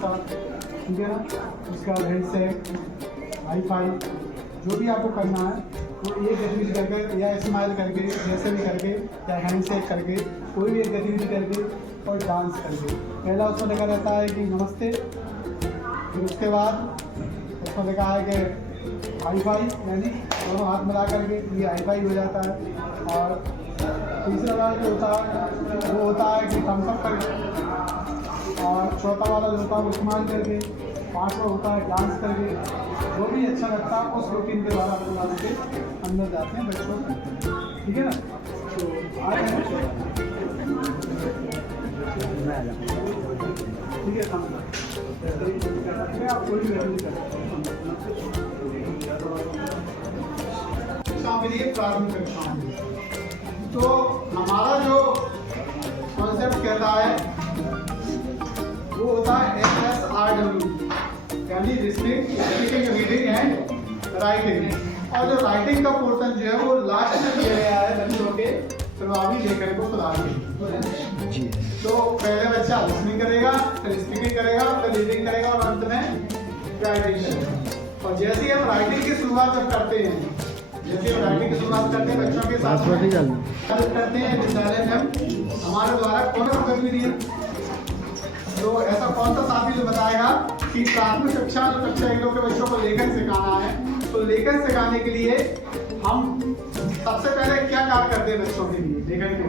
उसका, ठीक है ना। उसका हैंडसेक, वाईफाई, जो भी आपको करना है वो एक गतिविधि करके या स्माइल करके, जैसे भी करके, या हैंडसेक करके, कोई भी एक गतिविधि करके और डांस करके। पहला उसमें लिखा रहता है कि नमस्ते, फिर उसके बाद उसमें लिखा है कि हाई फाई, यानी दोनों हाथ मिला करके ये हाई फाई हो जाता है। और तीसरा वाला जो होता है वो होता है कि थम्स अप करके, और चौथा वाला जो होता है वो स्माइल करके, पाँचवा होता है डांस करके। जो भी अच्छा लगता है उस रूटीन के द्वारा अपने वाले के अंदर जाते हैं, बच्चों को, ठीक है ना। तो आए हैं, ठीक है, आप कोई भी कक्षाओं के लिए प्रारंभिक कक्षाओं में, तो हमारा जो कॉन्सेप्ट कहता है वो होता है SSRW, यानी listening, speaking, reading and writing. और जो राइटिंग का पोर्शन जो है वो लास्ट में दिया गया है बच्चों के प्रभावी लेखन को सुधारने जी। तो पहले बच्चा लिसनिंग करेगा, फिर स्पीकिंग करेगा, फिर रीडिंग करेगा और अंत में राइटिंग करेगा। और जैसे ही हम राइटिंग की शुरुआत जब करते हैं, जैसे हम राइटिंग की शुरुआत करते हैं बच्चों के साथ करते हैं विद्यालय में, हम हमारे द्वारा कौन सा गतिविधि है, तो ऐसा कौन सा साथी जो बताएगा कि प्राथमिक कक्षा जो कक्षा 1 के बच्चों को लेखन सिखाना है, तो लेखन सिखाने के लिए हम सबसे पहले क्या कार्य करते हैं बच्चों के लिए लेखन के,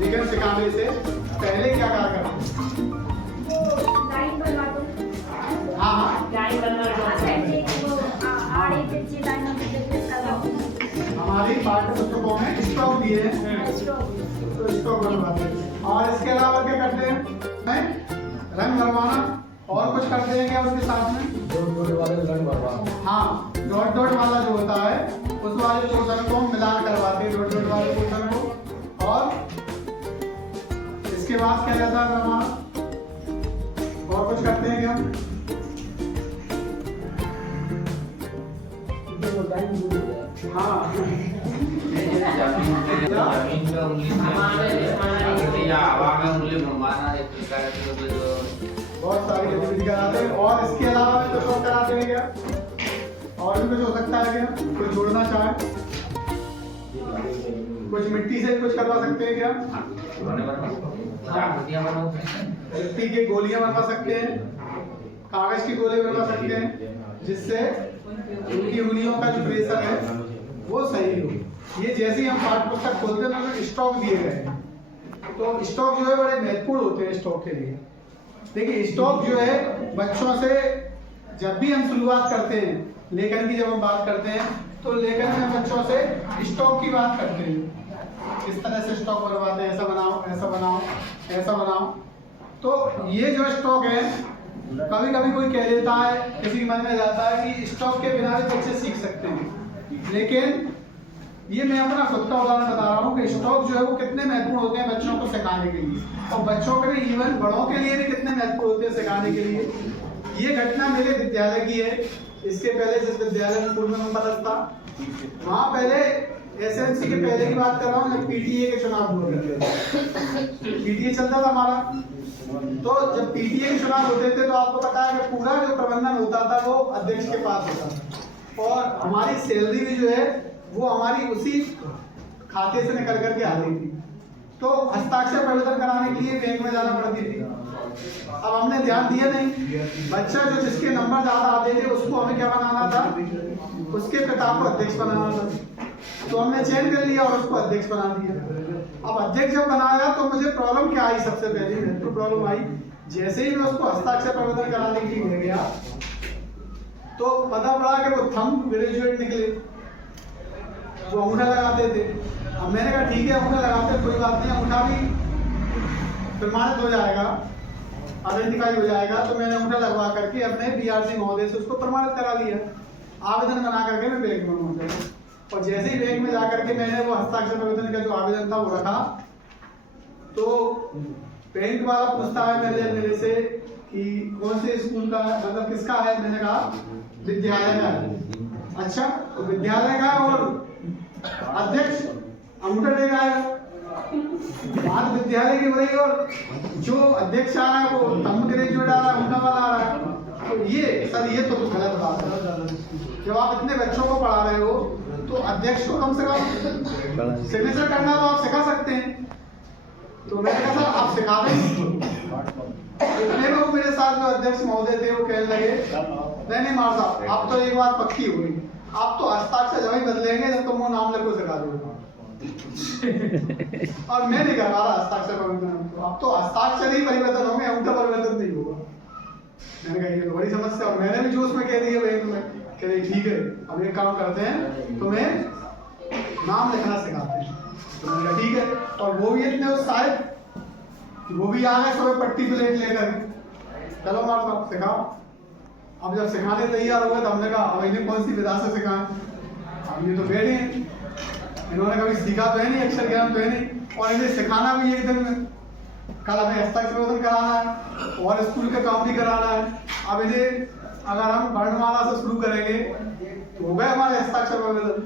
लेखन सिखाने से पहले क्या कार्य करते हैं? हाँ, हमारी पाठ्य पुस्तकों में स्टॉक दिए हैं, तो स्टॉक बनवाते हैं। और इसके अलावा क्या करते हैं? रंग भरवाना, और कुछ करते हैं क्या उसके साथ में? डॉट वाले रंग भरवाना। हाँ, डॉट वाला जो होता है उस वाले पोर्शन को मिलान करवाते हैं, डॉट वाले पोर्शन को। और इसके बाद क्या रहता है हमारा? और कुछ करते हैं क्या? हाँ, बहुत सारी गतिविधि कराते हैं। और इसके अलावा भी कुछ और कराते हैं क्या? और भी कुछ हो सकता है क्या? कुछ जोड़ना चाहे, कुछ मिट्टी से कुछ करवा सकते हैं क्या? मिट्टी की गोलियां बनवा सकते हैं, कागज की गोले बनवा सकते हैं, जिससे उनकी उंगलियों का जो प्रेशर है वो सही हो। ये जैसे ही हम पाठ्य पुस्तक खोलते हैं तो स्टॉक दिए गए हैं, तो स्टॉक जो है बड़े महत्वपूर्ण होते हैं स्टॉक के लिए। देखिए, स्टॉक जो है बच्चों से जब भी हम शुरुआत करते हैं लेखन की, जब हम बात करते हैं तो लेखन में बच्चों से स्टॉक की बात करते हैं, किस तरह से स्टॉक बनवाते हैं, ऐसा बनाओ, ऐसा बनाओ, ऐसा बनाओ। तो ये जो स्टॉक है, कभी कभी कोई कह देता है, किसी के मन में जाता है कि स्टॉक के बिना भी बच्चे सीख सकते हैं, लेकिन ये मैं अपना खुद का उदाहरण बता रहा हूँ कि स्टॉक जो है वो कितने महत्वपूर्ण होते हैं बच्चों को सिखाने के लिए, और बच्चों के लिए, इवन बड़ों के लिए भी कितने महत्वपूर्ण होते हैं सिखाने के लिए। ये घटना मेरे विद्यालय की है। इसके पहले जिस विद्यालय में पूर्व में पढ़ा था, वहाँ पहले एसएमसी के पहले की बात कर रहा हूँ जब पीटीए के चुनाव हुआ करते थे, पीटीए चलता था हमारा। तो जब पीटीए के चुनाव होते थे तो आपको पता है कि पूरा जो प्रबंधन होता था वो अध्यक्ष के पास होता था, और हमारी सैलरी भी जो है वो हमारी उसी खाते से निकल करके आती थी। तो हस्ताक्षर परिवर्तन कराने के लिए बैंक में जाना पड़ती थी। अब हमने ध्यान दिया नहीं, बच्चा जो जिसके नंबर ज्यादा आते थे उसको हमें क्या बनाना था, उसके पिता को अध्यक्ष बनाना था। तो हमने चयन कर लिया और उसको अध्यक्ष बना दिया। अब अध्यक्ष जब बनाया तो मुझे प्रॉब्लम क्या आई, सबसे पहले तो प्रॉब्लम आई, जैसे ही मैं उसको हस्ताक्षर परिवर्तन कराने के लिए गया तो पता पड़ा कि वो थंब ग्रेजुएट निकले, वो अंगूठा लगाते थे। अब मैंने कहा ठीक है, अंगूठा लगाते कोई बात नहीं, अंगूठा भी प्रमाणित हो जाएगा, आइडेंटिफाई हो जाएगा। तो मैंने अंगूठा लगवा करके अपने बीआरसी महोदय से उसको प्रमाणित करा लिया। आवेदन बना करके मैं बैंक में पहुंच गया, और जैसे ही बैंक में जाकर के मैंने वो हस्ताक्षर आवेदन का जो आवेदन था वो रखा, तो बैंक वाला पूछता है मेरे से कि कौन से स्कूल का, मतलब किसका है। मैंने कहा विद्यालय का है। अच्छा, तो विद्यालय का और अध्यक्ष अंगूठा लेकर आएगा, बात विद्यालय की हो रही है और जो अध्यक्ष आ रहा है वो थंब ग्रेजुएट आ रहा है, उनका वाला आ रहा है। तो ये सर ये तो गलत बात है। जब आप इतने बच्चों को पढ़ा रहे हो तो अध्यक्ष को कम से कम सिग्नेचर करना तो आप सिखा सकते हैं। तो मैंने कहा सर आप सिखा दें। इतने में वो मेरे साथ जो अध्यक्ष महोदय थे वो कहने लगे नहीं मार साहब आप तो एक बात पक्की हो गई, आप तो हस्ताक्षर जब ही बदलेंगे जब तुम वो नाम लिखो सिखा दोगे। और मैं नहीं कर रहा हस्ताक्षर परिवर्तन, अब तो हस्ताक्षर ही परिवर्तन होंगे, अंगूठा परिवर्तन नहीं होगा। मैंने कहा ये तो बड़ी समस्या, और मैंने भी जोश में कह दिया भाई तुम्हें कि भाई ठीक है अब एक काम करते हैं तुम्हें नाम लिखना सिखाते हैं। तो मैंने कहा ठीक है, और वो भी इतने उत्साहित वो भी आ गए सुबह पट्टी प्लेट लेकर, चलो मार साहब सिखाओ। अब जब सिखाने तैयार हो गए तो हमने कहा अब इन्हें कौन सी विधा से सिखाएं, अब ये तो बैठे हैं, इन्होंने कभी सीखा तो है नहीं, अक्षर ज्ञान तो है नहीं, और इन्हें सिखाना भी एक दिन में। कल हमें हस्ताक्षर कराना है और स्कूल का काम भी कराना है। अब इन्हें अगर हम वर्णमाला से शुरू करेंगे तो हो गए हमारे हस्ताक्षर परिवर्तन।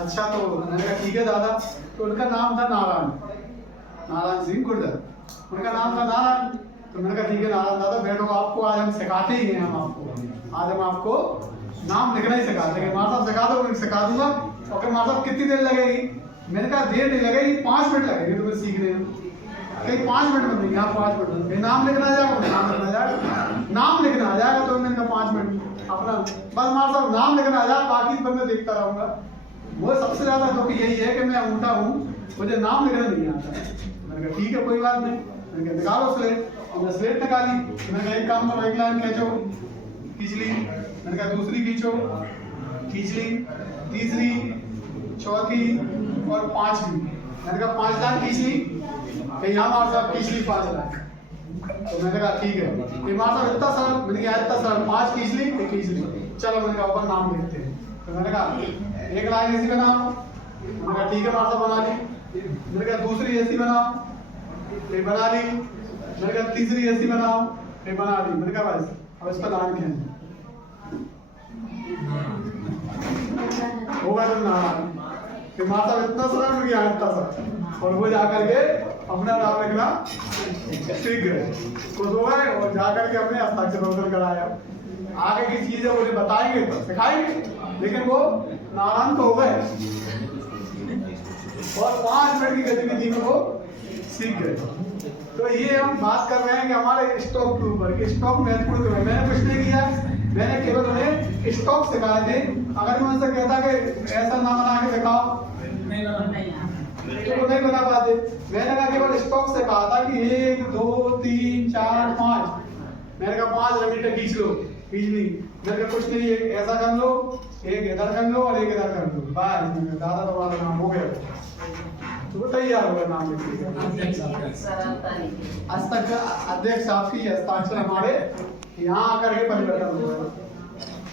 अच्छा तो मैंने कहा ठीक है दादा। तो उनका नाम था नारायण सिंह गुर्जर, उनका नाम था नारायण। तो मैंने कहा ठीक है नारायण दादा बैठो, आपको आज हम सिखाते ही हैं, आज हम आपको नाम लिखना ही सिखाते हैं। माँ साहब सिखा दो, सिखा दूंगा। और माँ साहब कितनी देर लगेगी? मैंने कहा देर नहीं लगेगी, 5 मिनट लगेंगे तुम्हें सीखने में। कहीं 5 मिनट में नहीं, यहाँ 5 मिनट में नाम लिखना आ जाएगा, नाम लिखना आ जाएगा, नाम लिखना आ जाएगा। तो मैंने कहा 5 मिनट अपना बस माँ साहब नाम लिखना आ जाए, बाकी पर मैं देखता रहूंगा। वो सबसे ज्यादा दुख यही है कि मैं अंगूठा हूँ, मुझे नाम लिखना नहीं आता। मैंने कहा ठीक है कोई बात नहीं, मैंने कहा निकालो स्लेट। हमने स्लेट निकाली। मैंने कहा एक काम करो, एक लाइन खींचो, खींच ली। मैंने कहा दूसरी खींचो, खींच ली, तीसरी, चौथी और 5वीं। मैंने कहा 5 लाइन खींच ली, यहाँ मार साहब खींच ली 5 लाइन। तो मैंने कहा ठीक है, ये मार साहब इतना सरल, मैंने कहा इतना सरल, 5 खींच ली, एक खींच ली, चलो मैंने कहा ऊपर नाम लिखते हैं। तो मैंने कहा एक लाइन ऐसी बनाओ। मैंने कहा ठीक है मार साहब बना ली। मैंने कहा दूसरी ऐसी बनाओ, ये बना ली। मैंने कहा तीसरी ऐसी बनाओ, ये बना ली। मैंने कहा बस अब इस पर लाइन खींच होगा तो नारायण। फिर माँ साहब इतना सरल हो गया इतना सा, और वो जाकर के अपना नाम लिखना सीख गए, खुश हो गए और जाकर के अपने हस्ताक्षर परिवर्तन कराया। आगे की चीजें मुझे बताएंगे तो सिखाएंगे, लेकिन वो नारायण तो हो गए और 5 मिनट की गतिविधि में वो सीख गए। तो ये हम बात कर रहे हैं कि हमारे स्टॉक के ऊपर कि स्टॉक महत्वपूर्ण क्यों है। मैंने कुछ नहीं किया, मैंने केवल उन्हें स्टॉक सिखाए थे। अगर मैं उनसे कहता कि ऐसा ना बना के दिखाओ तो वो नहीं बना पाते। मैंने कहा केवल स्टॉक से कहा था कि 1 2 3 4 5। मैंने कहा 5 मीटर खींच लो, खींच ली। मैंने कहा कुछ नहीं, एक ऐसा कर लो, एक इधर कर लो और एक इधर कर लो, बस दादा तुम्हारा नाम हो गया। तो वो तैयार हो गया नाम लिखने। अध्यक्ष साहब की हस्ताक्षर हमारे यहाँ आकर के परिवर्तन हुआ।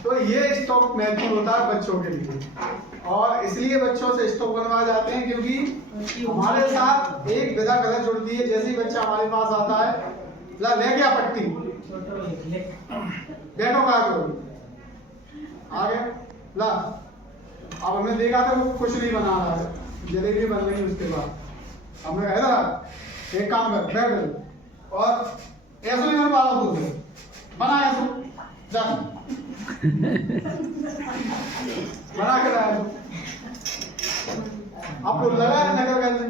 तो ये स्टॉक महत्वपूर्ण होता है बच्चों के लिए, और इसलिए बच्चों से स्टॉक बनवाए जाते हैं क्योंकि हमारे साथ एक विधा गलत जुड़ती है। जैसे ही बच्चा हमारे पास आता है, ला ले गया पट्टी, बैठो का आगे ला। अब हमने देखा था वो कुछ नहीं बना रहा है, जलेबी बन रही उसके बाद हमने कहा था एक काम कर बैठ, और ऐसा नहीं बन पा रहा दूसरे बना ऐसा जा बना के लाया। आपको लगा है नकल करने,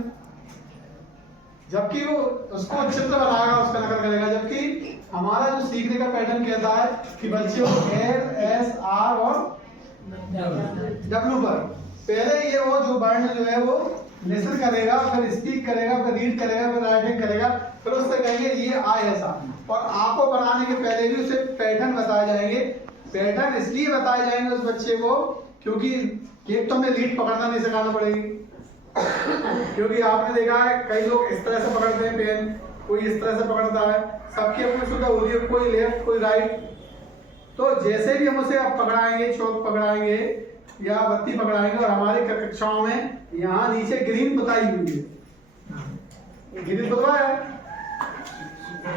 जबकि वो उसको चित्र बनाएगा उसका नकल करेगा। जबकि हमारा जो सीखने का पैटर्न कहता है कि बच्चे को LSR और W पर पहले ये वो जो वर्ण जो है वो लिसन करेगा, फिर स्पीक करेगा, फिर रीड करेगा, फिर राइटिंग करेगा, फिर उससे कहेंगे ये आ ऐसा। और आपको बनाने के पहले भी उसे पैटर्न बताए जाएंगे। पैटर्न इसलिए बताए जाएंगे उस बच्चे को क्योंकि एक तो हमें लीड पकड़ना नहीं सिखाना पड़ेगी, क्योंकि आपने देखा है कई लोग इस तरह से पकड़ते हैं पेन, कोई इस तरह से पकड़ता है, सबकी अपनी सुविधा होती है, कोई लेफ्ट कोई राइट। तो जैसे भी हम उसे अब पकड़ाएंगे, चौक पकड़ाएंगे या बत्ती पकड़ाएंगे, और हमारी कक्षाओं में यहाँ नीचे ग्रीन बताई हुई है, ग्रीन बताया है,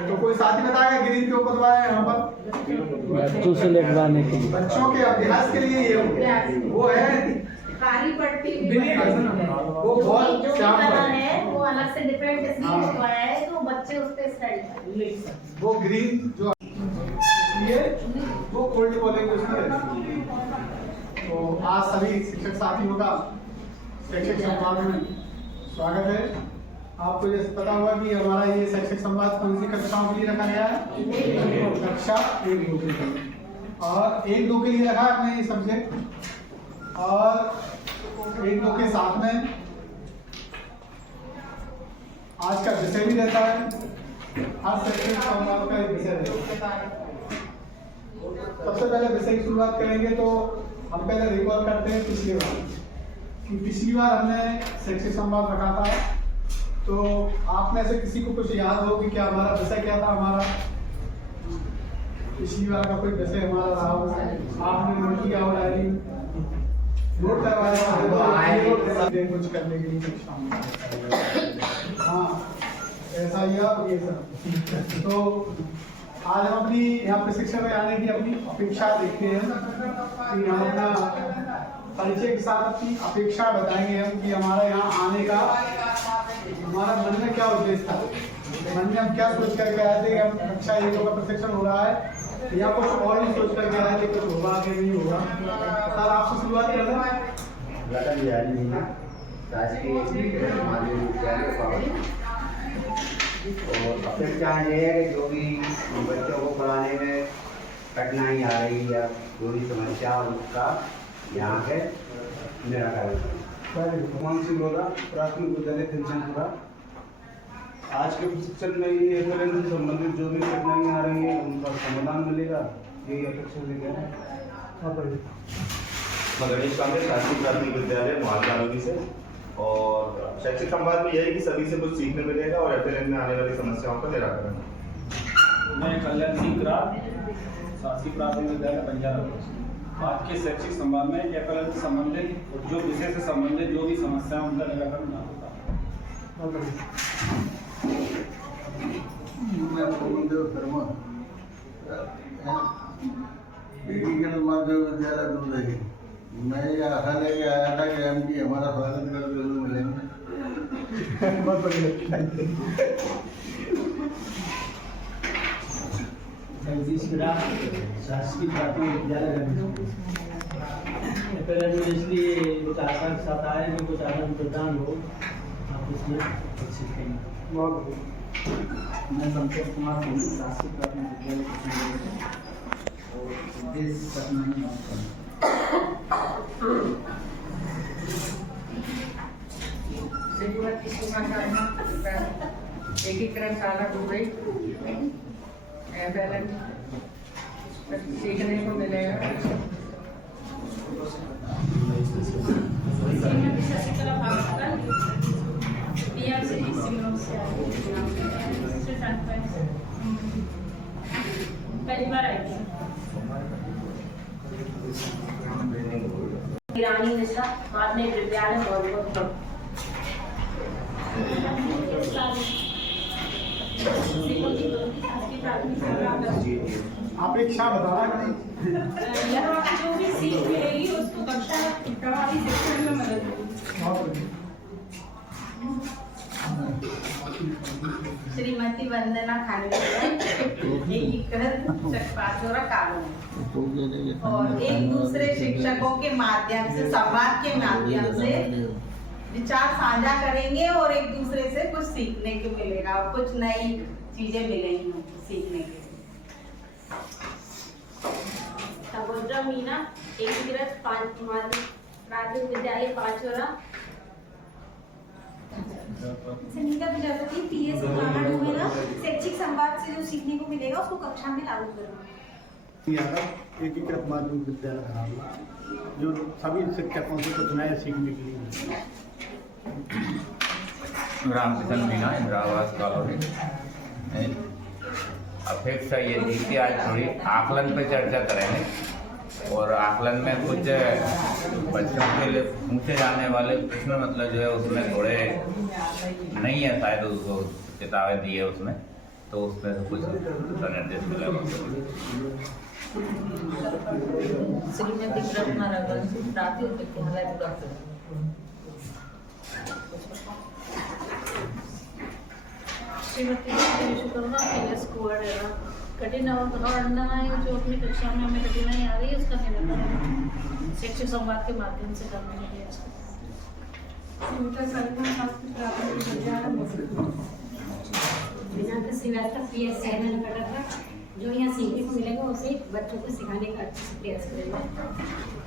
तो कोई साथी बताएगा ग्रीन क्यों बताया है यहाँ पर? बच्चों से लिखवाने के लिए, बच्चों के अभ्यास के लिए ये वो है काली पट्टी वो बहुत श्याम है। स्टूडेंट इसलिए छुपाया है तो बच्चे उस पे स्टडी लिख सकते। वो ग्रीन जो ये वो कोल्ड बोलेंगे उसमें। तो आज सभी शिक्षक साथियों का शैक्षिक संवाद में स्वागत है। आपको ये पता होगा कि हमारा ये शैक्षिक संवाद कौन सी कक्षाओं के लिए रखा गया है? कक्षा 1-2 के लिए, और 1-2 के लिए रखा है अपने ये सब्जेक्ट, और 1-2 के साथ में आज का विषय भी रहता है। हर शैक्षिक संवाद का एक विषय रहता है। सबसे पहले विषय की शुरुआत करेंगे तो हम पहले रिकॉल करते हैं पिछली बार कि पिछली बार हमने शैक्षिक संवाद रखा था। तो आप में से किसी को कुछ याद हो कि क्या हमारा विषय क्या था? हमारा पिछली बार का कोई विषय हमारा रहा हो, आपने नोट किया हो, डायरी नोट करवाया कुछ करने के लिए कक्षा में। हाँ, ऐसा ही आप ये सब। तो आज हम अपनी यहाँ प्रशिक्षण में आने की अपनी अपेक्षा देखते हैं कि हम अपना परिचय के साथ अपनी अपेक्षा बताएंगे हम कि हमारा यहाँ आने का हमारा मन में क्या उद्देश्य था, मन में हम क्या सोच करके आए थे कि हम कक्षा 1 का प्रशिक्षण हो रहा है या कुछ और भी सोच करके आए थे, कुछ होगा कि नहीं होगा। सर आपसे शुरुआत कर और अपेक्षा ये है कि जो भी बच्चों को पढ़ाने में कठिनाई आ रही है, जो भी समस्या उसका यहाँ पे निराकरण प्राथमिक विद्यालय टेंशनपुरा। आज के प्रशिक्षण में ये एकलन से संबंधित जो भी कठिनाइयाँ आ रही है उनका समाधान मिलेगा, यही अपेक्षा लेके आए। गणेश कांडे शासकीय प्राथमिक विद्यालय महालगावी से। और शैक्षिक संवाद में यही कि सभी से कुछ सीखने मिलेगा और एफएलएन में आने वाली समस्याओं का निराकरण। मैं कल्याण सिंह राज, शासकीय प्राथमिक विद्यालय बंजारा। आज के शैक्षिक संवाद में एफएलएन से संबंधित और जो विषय से संबंधित जो भी समस्याएं उनका निराकरण होता है। मैं पूर्णदेव शर्मा, माध्यमिक विद्यालय दूध। मैं ये आशा लेके आया था कि एमडी हमारा स्वागत करके जरूर मिलेंगे। बहुत बढ़िया। शासकीय प्राथमिक विद्यालय इसलिए कुछ आशा के साथ आए कि कुछ आनंद प्रदान हो, आप इसमें सीखेंगे। बहुत मैं संतोष कुमार शासकीय प्राथमिक विद्यालय और देश कठिनाई एकीकरण शाला दुबई एफएलएन सीखने को मिलेगा। पहली बार आई थी। रानी मिश्रा, माध्यमिक विद्यालय बहुत अपेक्षा बताना नहीं। यहाँ जो भी सीख मिलेगी उसको कक्षा प्रभावी शिक्षण में मदद मिलेगी। श्रीमती वंदना खानविलकर, एकीकृत चकपाचौरा कानून। और एक दूसरे शिक्षकों के माध्यम से, संवाद के माध्यम से विचार साझा करेंगे और एक दूसरे से कुछ सीखने को मिलेगा और कुछ नई चीजें मिलेंगी सीखने के लिए। सगोद्रा मीना, एकीकृत प्राथमिक विद्यालय पांचोरा। सनीता प्रजापति, पीएस डोमेना, शैक्षिक संवाद से जो सीखने को मिलेगा उसको कक्षा में लागू करूँगा। एकीकृत माध्यमिक विद्यालय खराब, जो सभी शिक्षकों से कुछ नया सीखने के लिए। रामकिशन मीना, इंदिरावास कॉलोनी। अपेक्षा ये थी कि आज थोड़ी आकलन पे चर्चा करेंगे और आकलन में कुछ बच्चों के लिए पूछे जाने वाले प्रश्न मतलब जो है उसमें थोड़े नहीं है, शायद उसको किताबें दी है उसमें, तो उसमें से कुछ निर्देश मिला। श्रीमती कृष्णा रघुवंशी, प्राथमिक विद्यालय श्रीमती विश्वकर्मा पीएस कोड कठिन अवधारणा है जो अपनी कक्षा में हमें कठिनाई आ रही है उसका निराकरण शैक्षिक संवाद के माध्यम से करने के लिए बिना किसी व्यवस्था पीएस चैनल का जो यहाँ सीखने को मिलेगा उसे बच्चों को सिखाने का अच्छे से प्रयास करेंगे।